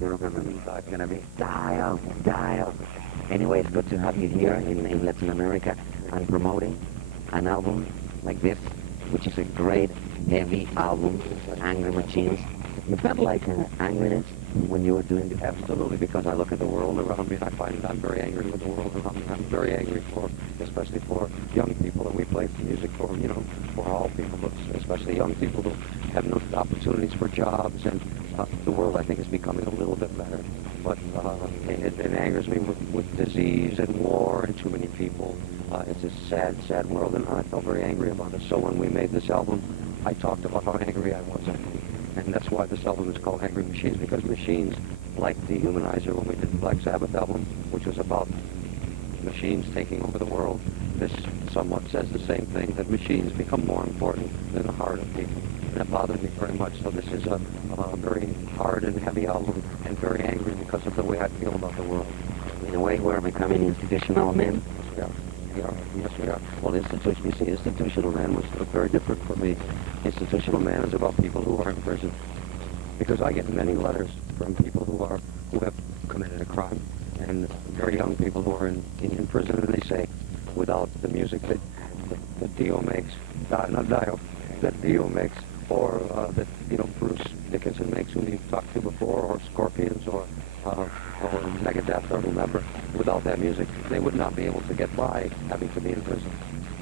You remember me? It's gonna be DIO, DIO. Anyway, it's good to have you here in Latin America. I'm promoting an album like this, which is a great, heavy album, Angry Machines. You felt like angriness when you were doing it? Absolutely, because I look at the world around me and I find I'm very angry with the world around me. I'm very angry especially for young people, and we play music for, you know, for all people, but especially young people who have no opportunities for jobs, and the world, I think, is becoming a little bit better. But it angers me with disease and war and too many people. It's a sad, sad world, and I felt very angry about it. So when we made this album, I talked about how angry I was. And that's why this album is called Angry Machines, because machines, like Dehumanizer when we did the Black Sabbath album, which was about machines taking over the world, this somewhat says the same thing, that machines become more important than the heart of people. And that bothered me very much. So this is a very hard and heavy album, and very angry because of the way I feel about the world. In a way, we're becoming institutional men. Yeah. Yes, we are. Well, institutional man was very different for me. Institutional man is about people who are in prison, because I get many letters from people who have committed a crime, and very young people who are in prison, and they say, without the music that DIO makes, not DIO, that DIO makes, or that, you know, Bruce Dickinson makes, whom you've talked to before, or Scorpions, or Megadeth, or whomever, without that music, they would not be able to get by having to be in prison.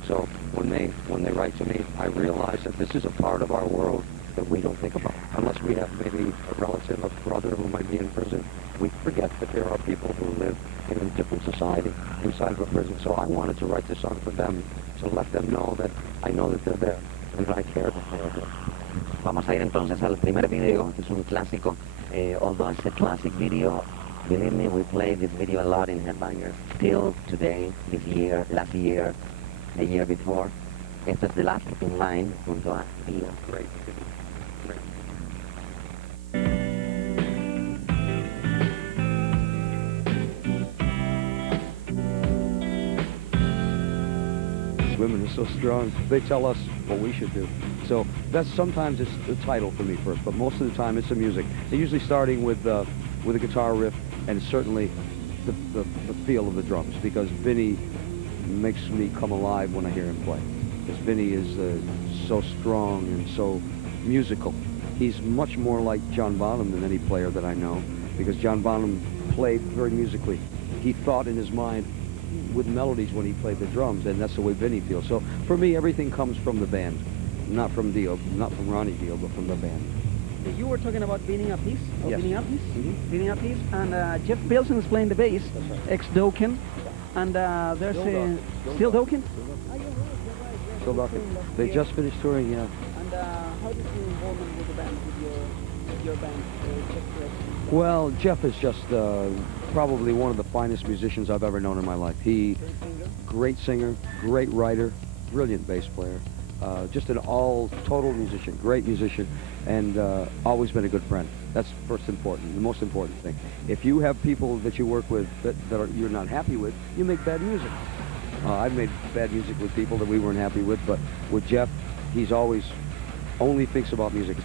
So when they write to me, I realize that this is a part of our world that we don't think about. Unless we have maybe a relative, a brother who might be in prison, we forget that there are people who live in a different society inside of a prison. So I wanted to write this song for them, to let them know that I know that they're there, and that I care that they're there. Vamos a ir entonces al primer video, que es un clásico. Although it's a classic video, believe me, we play this video a lot in Headbangers. Still today, this year, last year, the year before. Esta es The Last in Line junto a DIO. Great. Women are so strong. They tell us what we should do. So that's sometimes it's the title for me first, but most of the time it's the music. They're usually starting with a guitar riff, and certainly the feel of the drums, because Vinny makes me come alive when I hear him play. Because Vinny is so strong and so musical. He's much more like John Bonham than any player that I know, because John Bonham played very musically. He thought in his mind with melodies when he played the drums, and that's the way Vinny feels. So for me, everything comes from the band, not from DIO, not from Ronnie DIO, but from the band. You were talking about beating a piece, or yes. beating a piece, beating a piece, and Jeff Mm-hmm. Pilson is playing the bass, That's right. ex-Dokken, and there's still Dokken? Still Dokken. They just finished touring, yeah. And how did you involvement with the band, with your band, Jeff Pilson? Well, Jeff is just probably one of the finest musicians I've ever known in my life. Great singer, great writer, brilliant bass player, just an total musician, great musician, and always been a good friend. That's first important, the most important thing. If you have people that you work with that you're not happy with, you make bad music. I've made bad music with people that we weren't happy with, but with Jeff, he's always only thinks about music.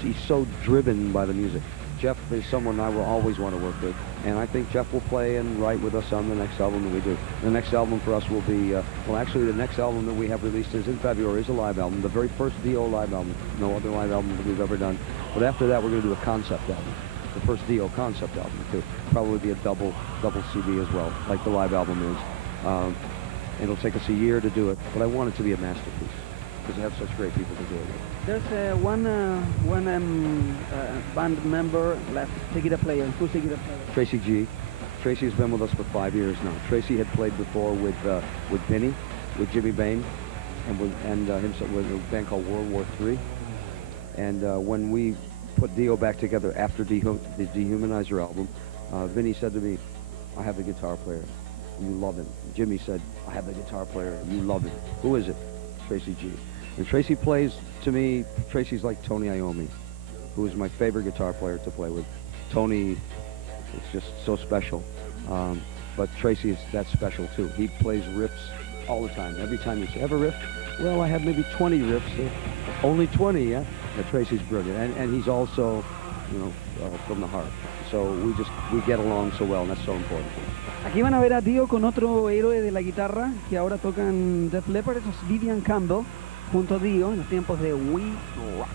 He's so driven by the music. Jeff is someone I will always want to work with, and I think Jeff will play and write with us on the next album that we do. The next album for us will be, well, actually the next album that we have released is in February, is a live album, the very first DIO live album, no other live album that we've ever done. But after that, we're going to do a concept album, the first DIO concept album, too. Probably be a double CD as well, like the live album is. It'll take us a year to do it, but I want it to be a masterpiece, because I have such great people to do it with. There's one band member left, the guitar player. Who's the guitar player? Tracy G. Tracy has been with us for 5 years now. Tracy had played before with Vinny, with Jimmy Bain, and with a band called World War III. And when we put DIO back together after the Dehumanizer album, Vinny said to me, "I have the guitar player. You love him." Jimmy said, "I have the guitar player. You love him." Who is it? Tracy G. And Tracy plays, to me, Tracy's like Tony Iommi, who is my favorite guitar player to play with. Tony is just so special, but Tracy is that special too. He plays riffs all the time. Every time you say, "Have a riff?" "Well, I have maybe 20 riffs." "Only 20, yeah?" But Tracy's brilliant, and he's also you know, from the heart. So we get along so well, and that's so important. Aquí van a ver a Dio con otro héroe de la guitarra que ahora tocan Def Leppard, eso es Vivian Campbell, junto a Dio en los tiempos de We Rock.